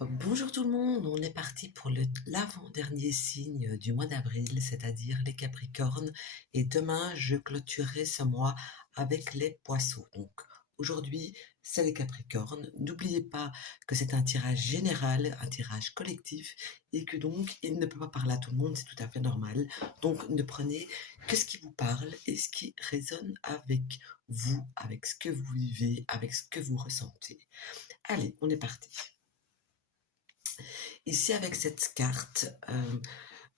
Bonjour tout le monde, on est parti pour l'avant-dernier signe du mois d'avril, c'est-à-dire les Capricornes. Et demain, je clôturerai ce mois avec les Poissons. Donc aujourd'hui, c'est les Capricornes. N'oubliez pas que c'est un tirage général, un tirage collectif, et que donc il ne peut pas parler à tout le monde, c'est tout à fait normal. Donc ne prenez que ce qui vous parle et ce qui résonne avec vous, avec ce que vous vivez, avec ce que vous ressentez. Allez, on est parti. Ici, avec cette carte,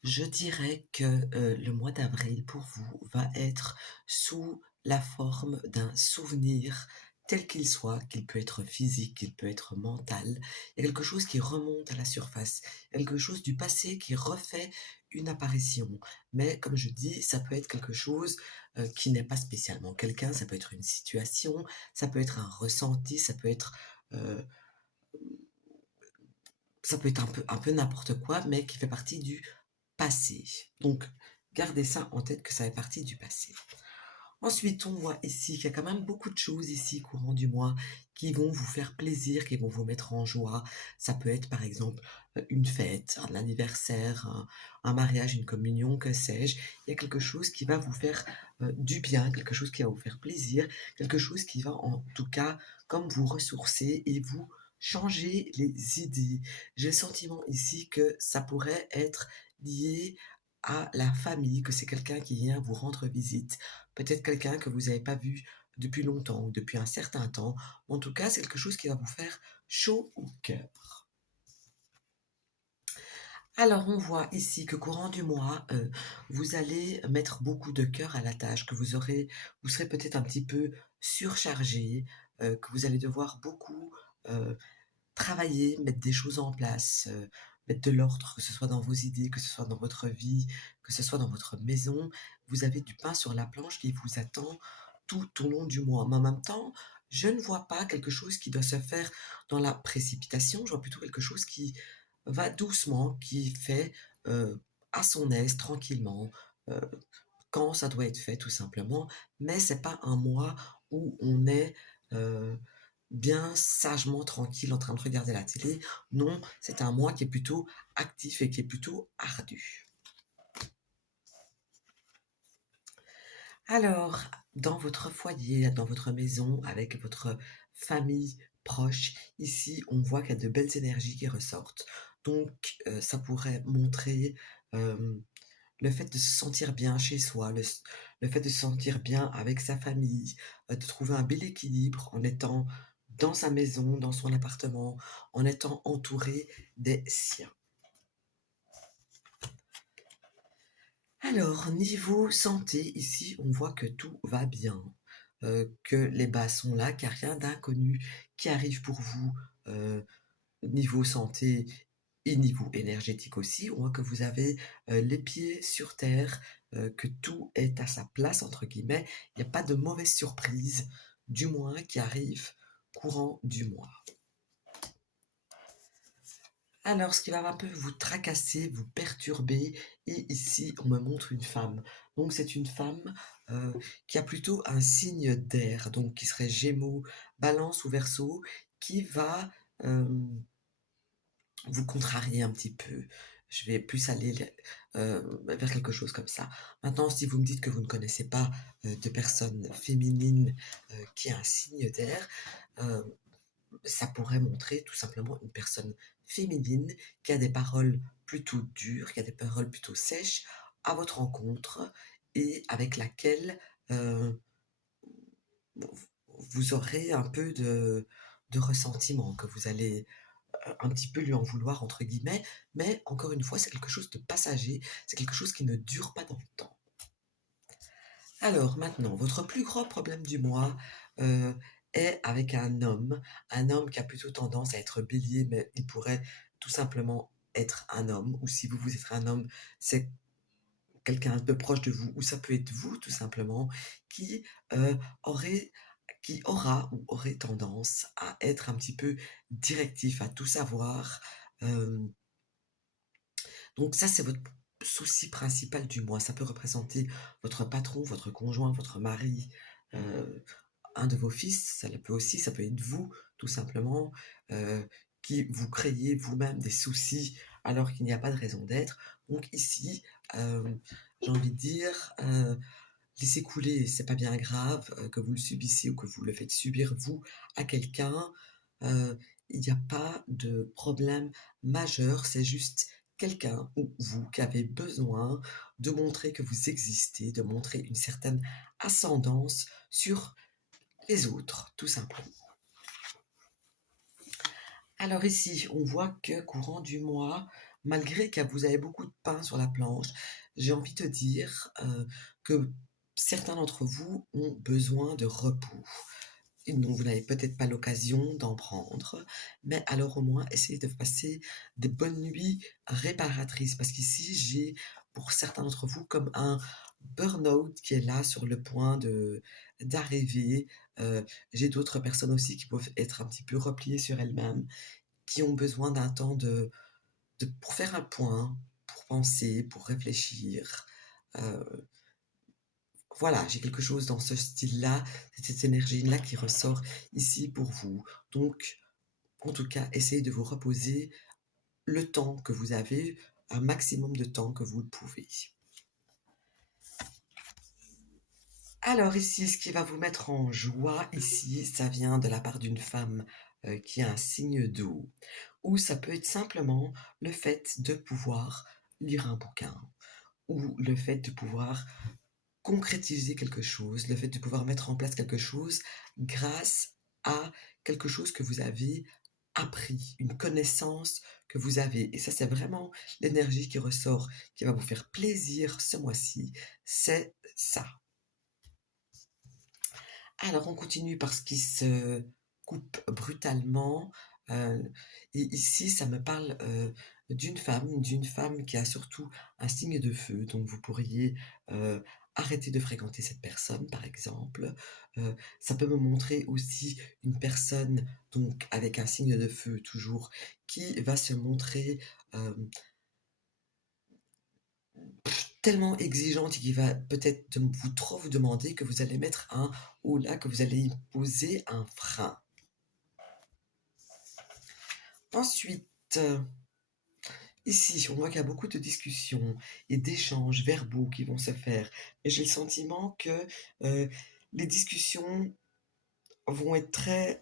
je dirais que le mois d'avril pour vous va être sous la forme d'un souvenir tel qu'il soit, qu'il peut être physique, qu'il peut être mental. Il y a quelque chose qui remonte à la surface, quelque chose du passé qui refait une apparition. Mais comme je dis, ça peut être quelque chose qui n'est pas spécialement quelqu'un, ça peut être une situation, ça peut être un ressenti, euh, ça peut être un peu n'importe quoi, mais qui fait partie du passé. Donc, gardez ça en tête que ça fait partie du passé. Ensuite, on voit ici qu'il y a quand même beaucoup de choses ici, courant du mois, qui vont vous faire plaisir, qui vont vous mettre en joie. Ça peut être, par exemple, une fête, un anniversaire, un mariage, une communion, que sais-je. Il y a quelque chose qui va vous faire du bien, quelque chose qui va vous faire plaisir, quelque chose qui va, en tout cas, comme vous ressourcer et vous changer les idées. J'ai le sentiment ici que ça pourrait être lié à la famille, que c'est quelqu'un qui vient vous rendre visite, peut-être quelqu'un que vous n'avez pas vu depuis longtemps ou depuis un certain temps. En tout cas, c'est quelque chose qui va vous faire chaud au cœur. Alors, on voit ici que courant du mois, vous allez mettre beaucoup de cœur à la tâche, que vous serez peut-être un petit peu surchargé, que vous allez devoir beaucoup euh, travailler, mettre des choses en place, mettre de l'ordre, que ce soit dans vos idées, que ce soit dans votre vie, que ce soit dans votre maison. Vous avez du pain sur la planche qui vous attend tout au long du mois. Mais en même temps, je ne vois pas quelque chose qui doit se faire dans la précipitation, je vois plutôt quelque chose qui va doucement, qui fait à son aise, tranquillement, euh, quand ça doit être fait tout simplement. Mais c'est pas un mois où on est euh, bien sagement tranquille en train de regarder la télé. Non, c'est un mois qui est plutôt actif et qui est plutôt ardu. Alors, dans votre foyer, dans votre maison, avec votre famille proche, ici, on voit qu'il y a de belles énergies qui ressortent. Donc, ça pourrait montrer le fait de se sentir bien chez soi, le fait de se sentir bien avec sa famille, de trouver un bel équilibre en étant dans sa maison, dans son appartement, en étant entouré des siens. Alors, niveau santé, ici, on voit que tout va bien, que les bas sont là, qu'il n'y a rien d'inconnu qui arrive pour vous, niveau santé et niveau énergétique aussi. On voit que vous avez les pieds sur terre, que tout est à sa place, entre guillemets. Il n'y a pas de mauvaise surprise, du moins, qui arrive courant du mois. Alors, ce qui va un peu vous tracasser, vous perturber, et ici, on me montre une femme. Donc, c'est une femme euh, qui a plutôt un signe d'air, donc qui serait Gémeaux, Balance ou Verseau, qui va euh, vous contrarier un petit peu. Je vais plus aller vers quelque chose comme ça. Maintenant, si vous me dites que vous ne connaissez pas de personne féminine qui a un signe d'air, euh, ça pourrait montrer tout simplement une personne féminine qui a des paroles plutôt dures, qui a des paroles plutôt sèches à votre rencontre et avec laquelle euh, vous aurez un peu de ressentiment, que vous allez un petit peu lui en vouloir, entre guillemets, mais encore une fois, c'est quelque chose de passager, c'est quelque chose qui ne dure pas dans le temps. Alors maintenant, votre plus gros problème du mois euh, est avec un homme qui a plutôt tendance à être bélier, mais il pourrait tout simplement être un homme, ou si vous, vous êtes un homme, c'est quelqu'un de proche de vous, ou ça peut être vous tout simplement, qui aurait qui aura ou aurait tendance à être un petit peu directif, à tout savoir. euh, donc ça, c'est votre souci principal du mois. Ça peut représenter votre patron, votre conjoint, votre mari, euh, un de vos fils. Ça peut être vous, tout simplement, euh, qui vous créez vous-même des soucis alors qu'il n'y a pas de raison d'être. Donc ici, j'ai envie de dire, laissez couler, c'est pas bien grave, que vous le subissiez ou que vous le faites subir vous à quelqu'un. Heu, il n'y a pas de problème majeur, c'est juste quelqu'un ou vous qui avez besoin de montrer que vous existez, de montrer une certaine ascendance sur les autres, tout simplement. Alors ici, on voit que courant du mois, malgré que vous avez beaucoup de pain sur la planche, j'ai envie de dire que certains d'entre vous ont besoin de repos. Et donc vous n'avez peut-être pas l'occasion d'en prendre, mais alors au moins essayez de passer des bonnes nuits réparatrices, parce qu'ici j'ai pour certains d'entre vous comme un burn-out qui est là sur le point de d'arriver. J'ai d'autres personnes aussi qui peuvent être un petit peu repliées sur elles-mêmes, qui ont besoin d'un temps pour faire un point, pour penser, pour réfléchir. Euh, voilà, j'ai quelque chose dans ce style-là, c'est cette énergie-là qui ressort ici pour vous. Donc, en tout cas, essayez de vous reposer le temps que vous avez, un maximum de temps que vous le pouvez. Alors ici, ce qui va vous mettre en joie, ici, ça vient de la part d'une femme qui a un signe d'eau, ou ça peut être simplement le fait de pouvoir lire un bouquin, ou le fait de pouvoir concrétiser quelque chose, le fait de pouvoir mettre en place quelque chose grâce à quelque chose que vous avez appris, une connaissance que vous avez. Et ça, c'est vraiment l'énergie qui ressort, qui va vous faire plaisir ce mois-ci. C'est ça. Alors, on continue par ce qui se coupe brutalement. Euh, et ici, ça me parle d'une femme qui a surtout un signe de feu. Donc, vous pourriez arrêter de fréquenter cette personne, par exemple. Ça peut me montrer aussi une personne, donc avec un signe de feu toujours, qui va se montrer euh, tellement exigeante et qui va peut-être vous trop vous demander que vous allez mettre un ou là que vous allez y poser un frein. Ensuite, ici, on voit qu'il y a beaucoup de discussions et d'échanges verbaux qui vont se faire. Et j'ai le sentiment que euh, les discussions vont être très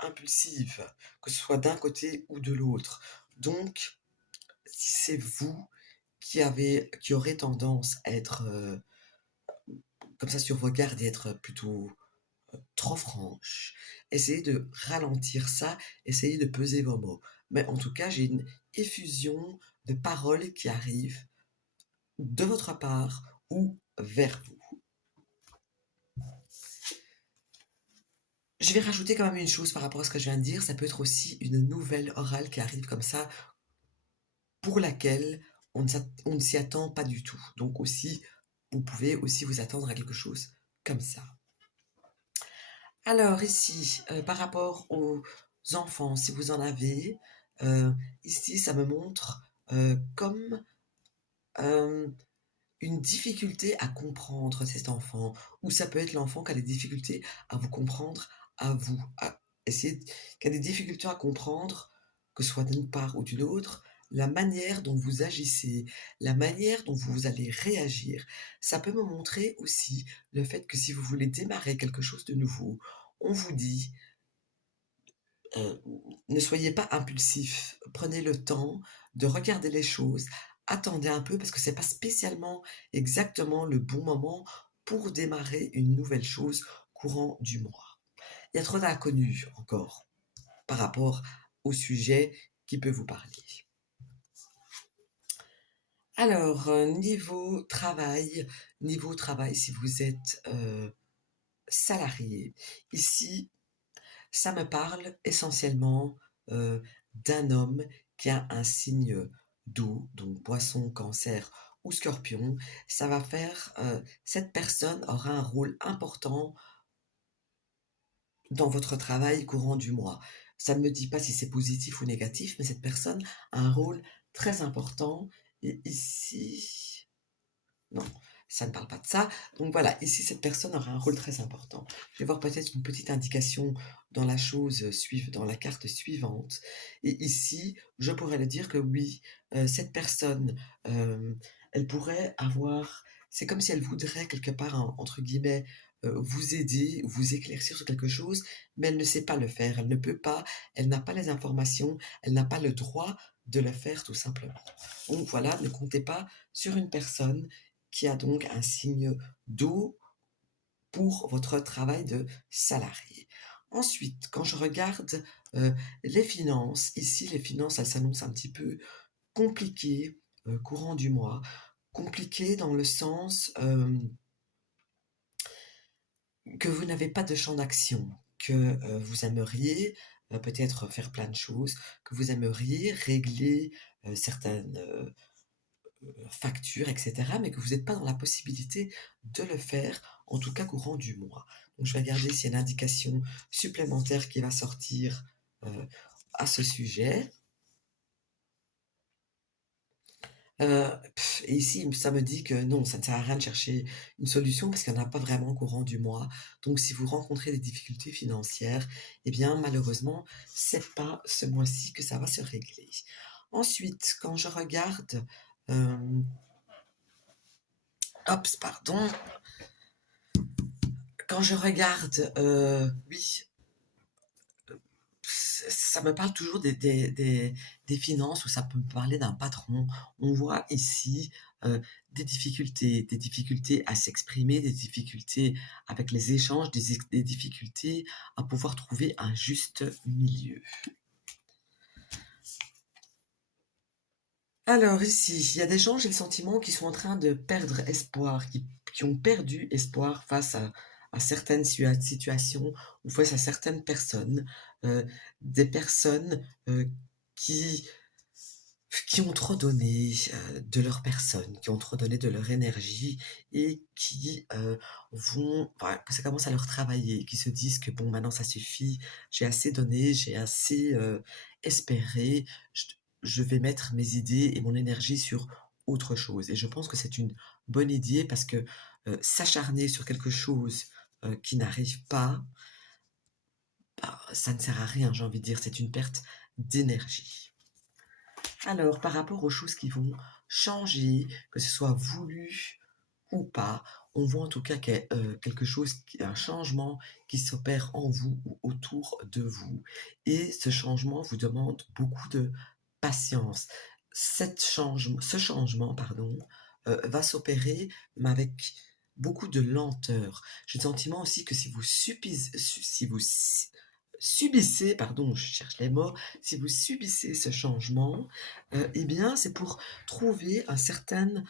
impulsives, que ce soit d'un côté ou de l'autre. Donc, si c'est vous qui aurez tendance à être comme ça sur vos gardes et être plutôt trop franche. Essayez de ralentir ça, essayez de peser vos mots. Mais en tout cas, j'ai une effusion de paroles qui arrivent de votre part ou vers vous. Je vais rajouter quand même une chose par rapport à ce que je viens de dire. Ça peut être aussi une nouvelle orale qui arrive comme ça, pour laquelle on ne s'y attend pas du tout. Donc aussi, vous pouvez aussi vous attendre à quelque chose comme ça. Alors ici, par rapport aux enfants, si vous en avez, heu, ici ça me montre, comme, hem, une difficulté à comprendre cet enfant, ou ça peut être l'enfant qui a des difficultés à vous comprendre à vous, à essayer qui a des difficultés à comprendre, que ce soit d'une part ou d'une autre, la manière dont vous agissez, la manière dont vous allez réagir. Ça peut me montrer aussi le fait que si vous voulez démarrer quelque chose de nouveau, on vous dit Heu, ne soyez pas impulsif, prenez le temps de regarder les choses, attendez un peu parce que c'est pas spécialement exactement le bon moment pour démarrer une nouvelle chose courant du mois. Il y a trop d'inconnus encore par rapport au sujet qui peut vous parler. Alors, niveau travail si vous êtes, salarié, ici ça me parle essentiellement d'un homme qui a un signe d'eau, donc poisson, cancer ou scorpion. Ça va faire, cette personne aura un rôle important dans votre travail courant du mois. Ça ne me dit pas si c'est positif ou négatif, mais cette personne a un rôle très important. Et ici, non. ça ne parle pas de ça. Donc voilà, ici, cette personne aura un rôle très important. Je vais voir peut-être une petite indication dans la chose dans la carte suivante. Et ici, je pourrais le dire que oui, cette personne, elle pourrait avoir, c'est comme si elle voudrait quelque part, entre guillemets, vous aider, vous éclaircir sur quelque chose, mais elle ne sait pas le faire, elle ne peut pas, elle n'a pas les informations, elle n'a pas le droit de le faire tout simplement. Donc voilà, ne comptez pas sur une personne qui a donc un signe d'eau pour votre travail de salarié. Ensuite, quand je regarde les finances, ici les finances, elles s'annoncent un petit peu compliquées courant du mois. Compliquées dans le sens que vous n'avez pas de champ d'action, que vous aimeriez peut-être faire plein de choses, que vous aimeriez régler certaines factures, etc., mais que vous n'êtes pas dans la possibilité de le faire, en tout cas courant du mois. Donc je vais regarder s'il y a une indication supplémentaire qui va sortir à ce sujet. Et ici, ça me dit que non, ça ne sert à rien de chercher une solution parce qu'il n'y en a pas vraiment au courant du mois. Donc, si vous rencontrez des difficultés financières, eh bien, malheureusement, c'est pas ce mois-ci que ça va se régler. Ensuite, quand je regarde, euh, pardon, quand je regarde, oui, ça me parle toujours des finances ou ça peut me parler d'un patron. On voit ici des difficultés à s'exprimer, des difficultés avec les échanges, des difficultés à pouvoir trouver un juste milieu. Alors ici, il y a des gens, j'ai le sentiment, qui sont en train de perdre espoir, qui ont perdu espoir face à certaines situations ou face à certaines personnes, euh, des personnes qui, qui ont trop donné de leur personne, qui ont trop donné de leur énergie et qui vont, voilà, que ça commence à leur travailler, qui se disent que bon, maintenant ça suffit, j'ai assez donné, j'ai assez espéré, je, je vais mettre mes idées et mon énergie sur autre chose. Et je pense que c'est une bonne idée parce que s'acharner sur quelque chose qui n'arrive pas, bah, ça ne sert à rien, j'ai envie de dire, c'est une perte d'énergie. Alors, par rapport aux choses qui vont changer, que ce soit voulu ou pas, on voit en tout cas qu'il y a quelque chose, un changement qui s'opère en vous ou autour de vous. Et ce changement vous demande beaucoup de patience. Ce changement, pardon, va s'opérer, mais avec beaucoup de lenteur. J'ai le sentiment aussi que si vous subissez, pardon, je cherche les mots, si vous subissez ce changement, eh bien, c'est pour trouver un certain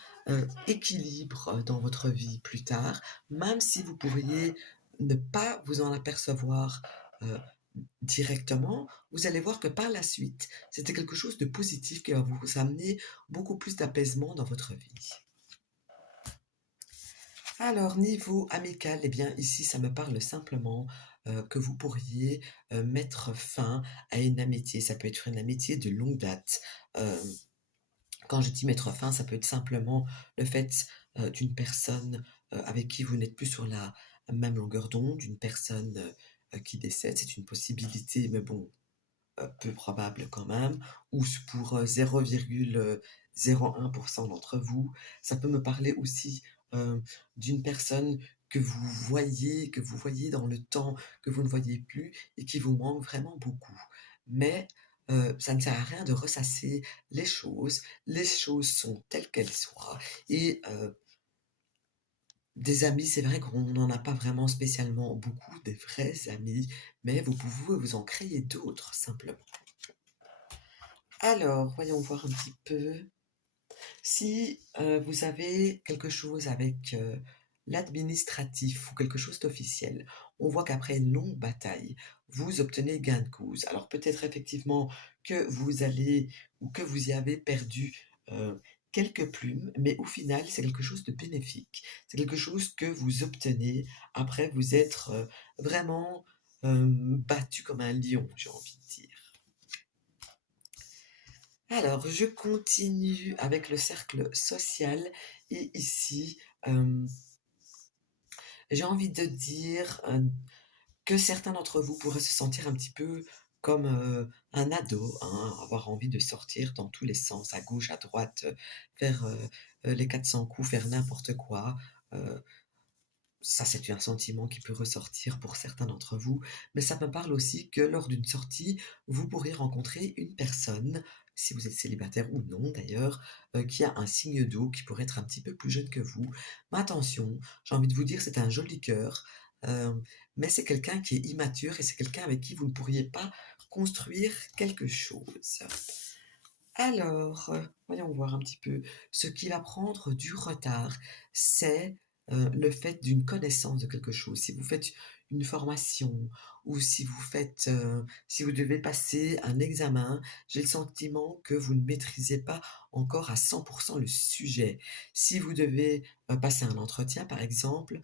équilibre dans votre vie plus tard, même si vous pourriez ne pas vous en apercevoir euh, directement, vous allez voir que par la suite, c'était quelque chose de positif qui va vous amener beaucoup plus d'apaisement dans votre vie. Alors, niveau amical, eh bien, ici, ça me parle simplement que vous pourriez mettre fin à une amitié. Ça peut être une amitié de longue date. Euh, Quand je dis mettre fin, ça peut être simplement le fait d'une personne avec qui vous n'êtes plus sur la même longueur d'onde, d'une personne qui décède, c'est une possibilité, mais bon, peu probable quand même, ou pour 0,01% d'entre vous. Ça peut me parler aussi d'une personne que vous voyez dans le temps, que vous ne voyez plus et qui vous manque vraiment beaucoup. Mais ça ne sert à rien de ressasser les choses. Les choses sont telles qu'elles soient. Et des amis, c'est vrai qu'on n'en a pas vraiment spécialement beaucoup, des vrais amis, mais vous pouvez vous en créer d'autres simplement. Alors, voyons voir un petit peu. Si vous avez quelque chose avec l'administratif ou quelque chose d'officiel, on voit qu'après une longue bataille, vous obtenez gain de cause. Alors peut-être effectivement que vous allez ou que vous y avez perdu quelques plumes, mais au final, c'est quelque chose de bénéfique. C'est quelque chose que vous obtenez après vous être vraiment battu comme un lion, j'ai envie de dire. Alors, je continue avec le cercle social et ici, Hem, j'ai envie de dire, que certains d'entre vous pourraient se sentir un petit peu comme, un ado, hein, avoir envie de sortir dans tous les sens, à gauche, à droite, faire, les 400 coups, faire n'importe quoi. Heu, Ça, c'est un sentiment qui peut ressortir pour certains d'entre vous, mais ça me parle aussi que lors d'une sortie, vous pourrez rencontrer une personne, si vous êtes célibataire ou non d'ailleurs, qui a un signe d'eau, qui pourrait être un petit peu plus jeune que vous. Mais attention, j'ai envie de vous dire, c'est un joli cœur, mais c'est quelqu'un qui est immature et c'est quelqu'un avec qui vous ne pourriez pas construire quelque chose. Alors, voyons voir un petit peu. Ce qui va prendre du retard, c'est, le fait d'une connaissance de quelque chose. Si vous faites une formation ou si vous faites, si vous devez passer un examen, j'ai le sentiment que vous ne maîtrisez pas encore à 100 le sujet. Si vous devez, passer un entretien, par exemple,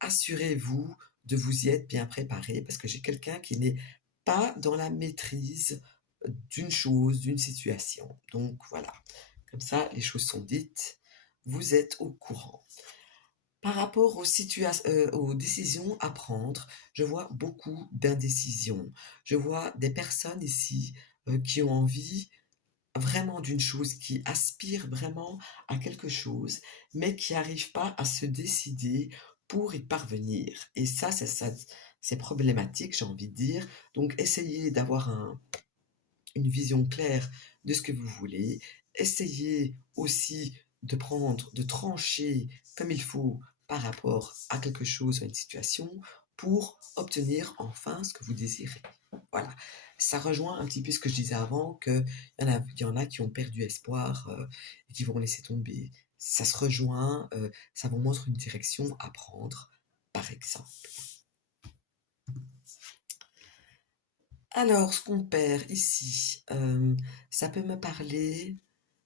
assurez-vous de vous y être bien préparé parce que j'ai quelqu'un qui n'est pas dans la maîtrise d'une chose, d'une situation. Donc voilà, comme ça les choses sont dites, vous êtes au courant. Par rapport aux décisions à prendre, je vois beaucoup d'indécision. Je vois des personnes ici, qui ont envie vraiment d'une chose, qui aspirent vraiment à quelque chose, mais qui n'arrivent pas à se décider pour y parvenir. Et ça, c'est problématique, j'ai envie de dire. Donc essayez d'avoir une vision claire de ce que vous voulez. Essayez aussi de trancher comme il faut par rapport à quelque chose, à une situation, pour obtenir enfin ce que vous désirez. Voilà. Ça rejoint un petit peu ce que je disais avant, qu'il y en a qui ont perdu espoir et qui vont laisser tomber. Ça se rejoint, ça vous montre une direction à prendre, par exemple. Alors, ce qu'on perd ici, ça peut me parler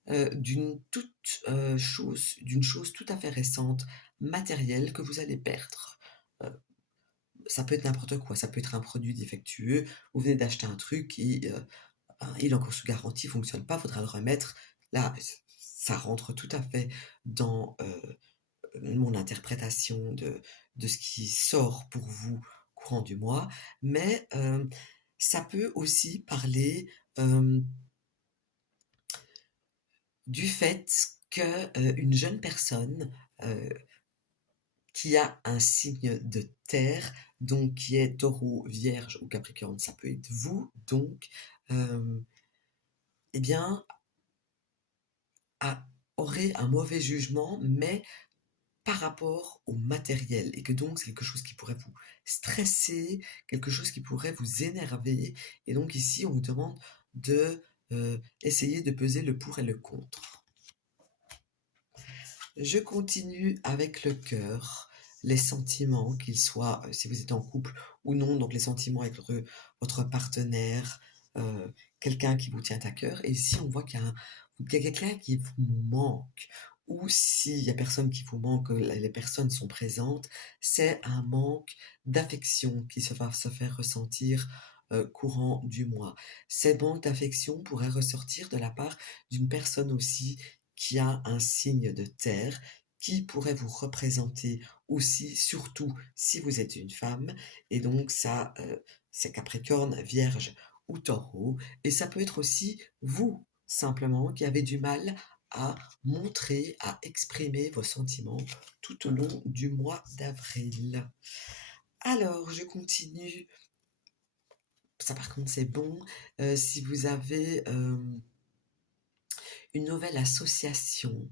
d'une chose tout à fait récente, matérielle, que vous allez perdre. Heu, Ça peut être n'importe quoi, ça peut être un produit défectueux, vous venez d'acheter un truc et ben, il est encore sous garantie, il fonctionne pas, faudra le remettre. Là, ça rentre tout à fait dans, mon interprétation de ce qui sort pour vous courant du mois, mais ça peut aussi parler, hem du fait que, une jeune personne, heu, qui a un signe de terre, donc qui est Taureau, Vierge ou Capricorne, ça peut être vous donc, hem, eh bien, aurait un mauvais jugement, mais par rapport au matériel et que donc c'est quelque chose qui pourrait vous stresser, quelque chose qui pourrait vous énerver et donc ici on vous demande de, essayer de peser le pour et le contre. Je continue avec le cœur, les sentiments, qu'ils soient, si vous êtes en couple ou non, donc les sentiments avec votre partenaire, quelqu'un qui vous tient à cœur. Et ici, on voit qu'il y a quelqu'un qui vous manque, ou s'il y a personne qui vous manque, les personnes sont présentes, c'est un manque d'affection qui va se faire ressentir courant du mois. Ces manques d'affection pourraient ressortir de la part d'une personne aussi qui a un signe de terre, qui pourrait vous représenter aussi, surtout si vous êtes une femme. Et donc ça, c'est Capricorne, Vierge ou Taureau. Et ça peut être aussi vous, simplement, qui avez du mal à montrer, à exprimer vos sentiments tout au long du mois d'avril. Alors, je continue. Ça, par contre, c'est bon. Si vous avez une nouvelle association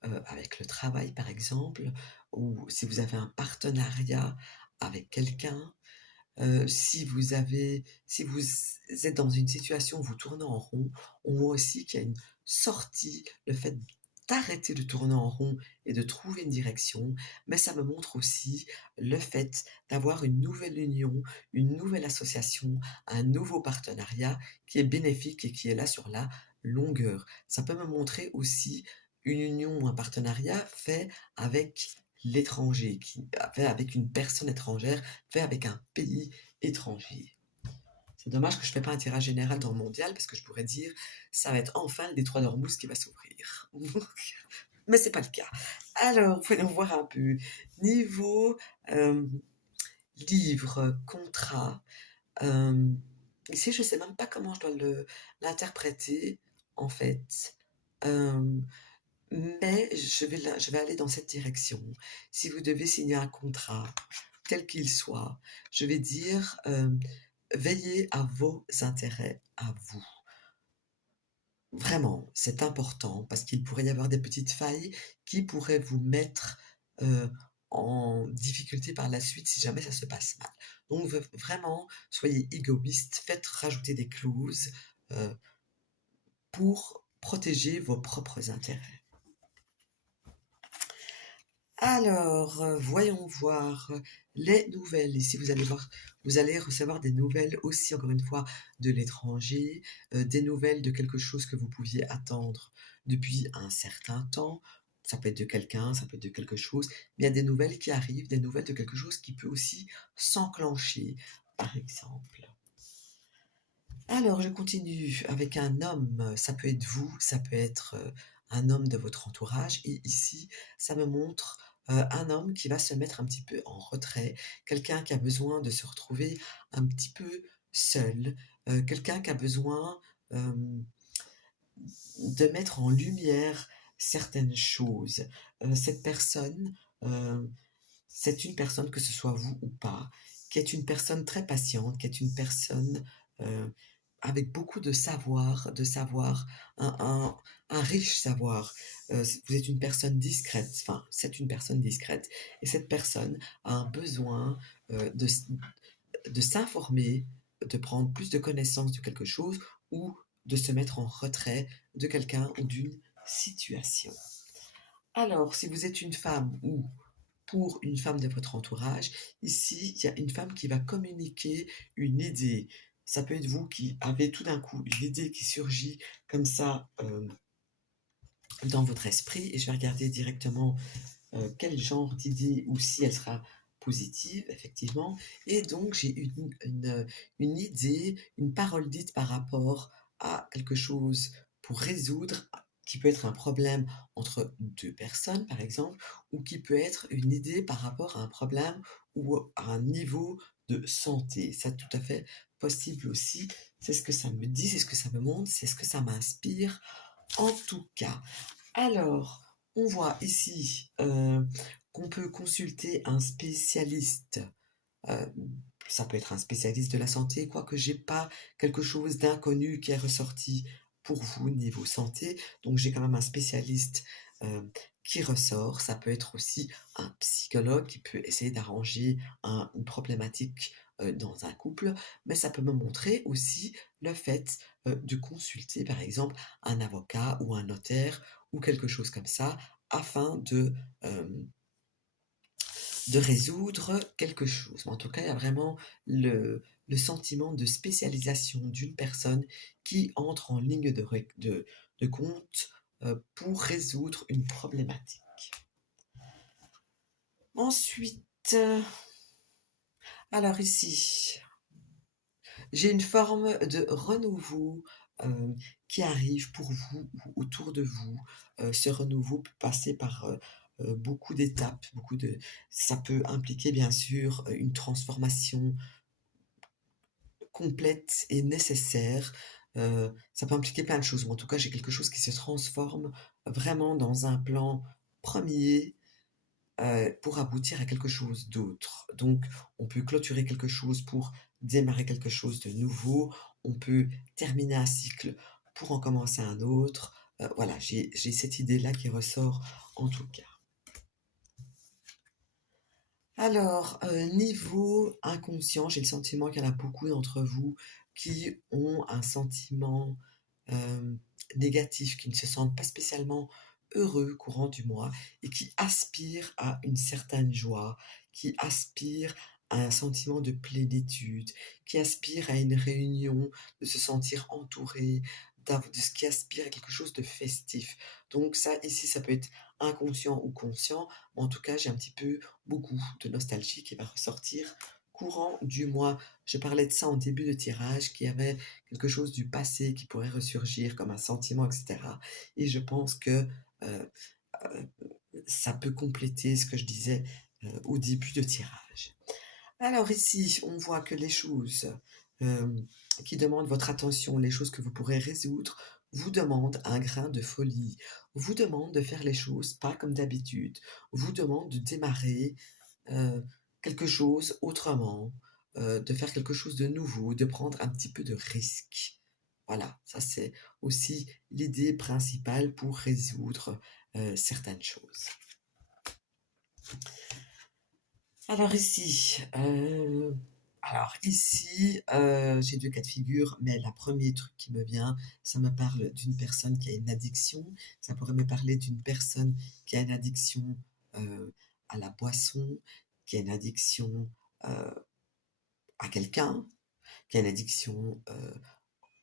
avec le travail par exemple, ou si vous avez un partenariat avec quelqu'un, si vous êtes dans une situation où vous tournez en rond, on voit aussi qu'il y a une sortie, le fait d'arrêter de tourner en rond et de trouver une direction, mais ça me montre aussi le fait d'avoir une nouvelle union, une nouvelle association, un nouveau partenariat qui est bénéfique et qui est là sur la longueur. Ça peut me montrer aussi une union ou un partenariat fait avec l'étranger, fait avec une personne étrangère, fait avec un pays étranger. C'est dommage que je ne fais pas un tirage général dans le mondial parce que je pourrais dire ça va être enfin le détroit d'Ormuz qui va s'ouvrir. mais c'est pas le cas. Alors, voyons voir un peu. Niveau euh, livre, contrat, euh, ici je sais même pas comment je dois l'interpréter en fait. Euh, mais je vais aller dans cette direction. Si vous devez signer un contrat, quel qu'il soit, je vais dire veillez à vos intérêts à vous. Vraiment, c'est important parce qu'il pourrait y avoir des petites failles qui pourraient vous mettre en difficulté par la suite si jamais ça se passe mal. Donc vraiment, soyez égoïste, faites rajouter des clauses euh, pour protéger vos propres intérêts. Alors, voyons voir les nouvelles. Ici, vous allez recevoir des nouvelles aussi, encore une fois, de l'étranger, des nouvelles de quelque chose que vous pouviez attendre depuis un certain temps. Ça peut être de quelqu'un, ça peut être de quelque chose, mais il y a des nouvelles qui arrivent, des nouvelles de quelque chose qui peut aussi s'enclencher, par exemple. Alors, je continue avec un homme. Ça peut être vous, ça peut être un homme de votre entourage. Et ici, ça me montre un homme qui va se mettre un petit peu en retrait, quelqu'un qui a besoin de se retrouver un petit peu seul, quelqu'un qui a besoin euh, de mettre en lumière certaines choses. Cette personne, euh, c'est une personne, que ce soit vous ou pas, qui est une personne très patiente, qui est une personne euh, avec beaucoup de savoir, un, un, un riche savoir. Vous êtes une personne discrète, enfin, c'est une personne discrète, et cette personne a un besoin de s'informer, de prendre plus de connaissances de quelque chose ou de se mettre en retrait de quelqu'un ou d'une situation. Alors, si vous êtes une femme ou pour une femme de votre entourage, ici, il y a une femme qui va communiquer une idée. Ça peut être vous qui avez tout d'un coup une idée qui surgit comme ça dans votre esprit, et je vais regarder directement quel genre d'idée ou si elle sera positive, effectivement. Et donc, j'ai une idée, une parole dite par rapport à quelque chose pour résoudre, qui peut être un problème entre deux personnes, par exemple, ou qui peut être une idée par rapport à un problème ou à un niveau de santé. C'est tout à fait possible aussi. C'est ce que ça me dit, c'est ce que ça me montre, c'est ce que ça m'inspire. En tout cas, alors, on voit ici qu'on peut consulter un spécialiste. Euh, Ça peut être un spécialiste de la santé, quoique j'ai pas quelque chose d'inconnu qui est ressorti pour vous niveau santé. Donc j'ai quand même un spécialiste euh, qui ressort. Ça peut être aussi un psychologue qui peut essayer d'arranger une problématique dans un couple, mais ça peut me montrer aussi le fait de consulter par exemple un avocat ou un notaire ou quelque chose comme ça afin euh, de résoudre quelque chose. En tout cas, il y a vraiment le sentiment de spécialisation d'une personne qui entre en ligne de compte pour résoudre une problématique. Ensuite, alors ici, j'ai une forme de renouveau qui arrive pour vous ou autour de vous. Ce renouveau peut passer par beaucoup d'étapes, ça peut impliquer bien sûr une transformation complète et nécessaire. Ça peut impliquer plein de choses, mais en tout cas, j'ai quelque chose qui se transforme vraiment dans un plan premier pour aboutir à quelque chose d'autre. Donc, on peut clôturer quelque chose pour démarrer quelque chose de nouveau. On peut terminer un cycle pour en commencer un autre. Voilà, j'ai cette idée-là qui ressort en tout cas. Alors, niveau inconscient, j'ai le sentiment qu'il y en a beaucoup d'entre vous qui ont un sentiment euh, négatif, qui ne se sentent pas spécialement heureux courant du mois et qui aspirent à une certaine joie, qui aspirent à un sentiment de plénitude, qui aspirent à une réunion, de se sentir entouré, de ce qui aspire à quelque chose de festif. Donc ça, ici, ça peut être inconscient ou conscient, mais en tout cas, j'ai un petit peu beaucoup de nostalgie qui va ressortir courant du mois. Je parlais de ça en début de tirage, qui avait quelque chose du passé qui pourrait ressurgir comme un sentiment, etc. Et je pense que ça peut compléter ce que je disais, au début de tirage. Alors ici, on voit que les choses, qui demandent votre attention, les choses que vous pourrez résoudre, vous demandent un grain de folie, vous demandent de faire les choses pas comme d'habitude, vous demandent de démarrer, heu, quelque chose autrement, de faire quelque chose de nouveau, de prendre un petit peu de risque. Voilà, ça c'est aussi l'idée principale pour résoudre, certaines choses. Alors ici, j'ai 2 cas de figure, mais la premier truc qui me vient, ça me parle d'une personne qui a une addiction. Ça pourrait me parler d'une personne qui a une addiction, à la boisson, qui a une addiction, heu, à quelqu'un, qui a une addiction,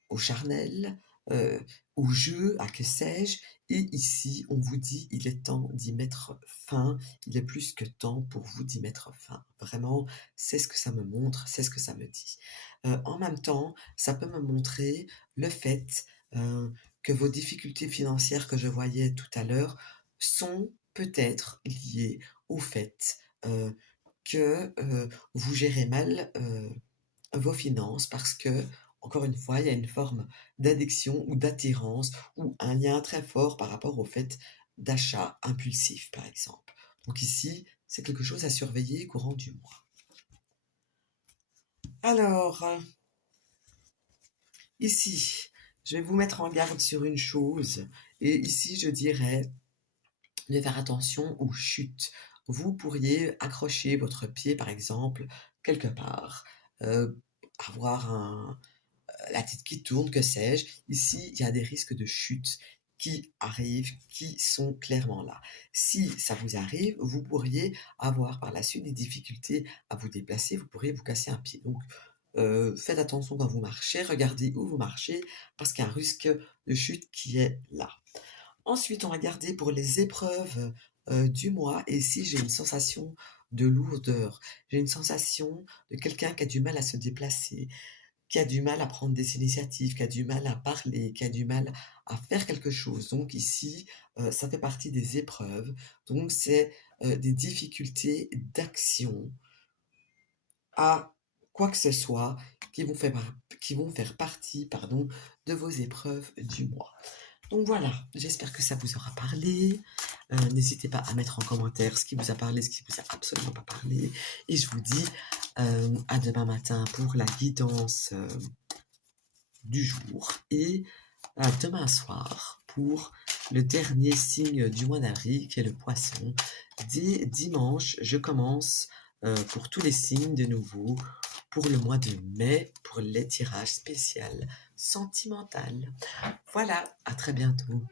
au charnel, heu, au jeu, à que sais-je. Et ici, on vous dit: «Il est temps d'y mettre fin». Il est plus que temps pour vous d'y mettre fin. Vraiment, c'est ce que ça me montre, c'est ce que ça me dit. En même temps, ça peut me montrer le fait, que vos difficultés financières que je voyais tout à l'heure sont peut-être liées au fait, que, vous gérez mal, vos finances parce que, encore une fois, il y a une forme d'addiction ou d'attirance ou un lien très fort par rapport au fait d'achat impulsif, par exemple. Donc ici, c'est quelque chose à surveiller courant du mois. Alors, ici, je vais vous mettre en garde sur une chose et ici, je dirais de faire attention aux chutes. Vous pourriez accrocher votre pied, par exemple, quelque part, avoir la tête qui tourne, que sais-je. Ici, il y a des risques de chute qui arrivent, qui sont clairement là. Si ça vous arrive, vous pourriez avoir par la suite des difficultés à vous déplacer, vous pourriez vous casser un pied. Donc, faites attention quand vous marchez, regardez où vous marchez, parce qu'il y a un risque de chute qui est là. Ensuite, on va garder pour les épreuves, du mois et ici j'ai une sensation de lourdeur. J'ai une sensation de quelqu'un qui a du mal à se déplacer, qui a du mal à prendre des initiatives, qui a du mal à parler, qui a du mal à faire quelque chose. Donc ici, ça fait partie des épreuves. Donc c'est, des difficultés d'action à quoi que ce soit qui vont faire partie, pardon, de vos épreuves du mois. Donc voilà, j'espère que ça vous aura parlé. N'hésitez pas à mettre en commentaire ce qui vous a parlé, ce qui vous a absolument pas parlé. Et je vous dis à demain matin pour la guidance du jour et à demain soir pour le dernier signe du mois d'avril qui est le poisson. Dès dimanche, je commence pour tous les signes de nouveau pour le mois de mai pour les tirages spéciaux sentimental. Voilà, à très bientôt.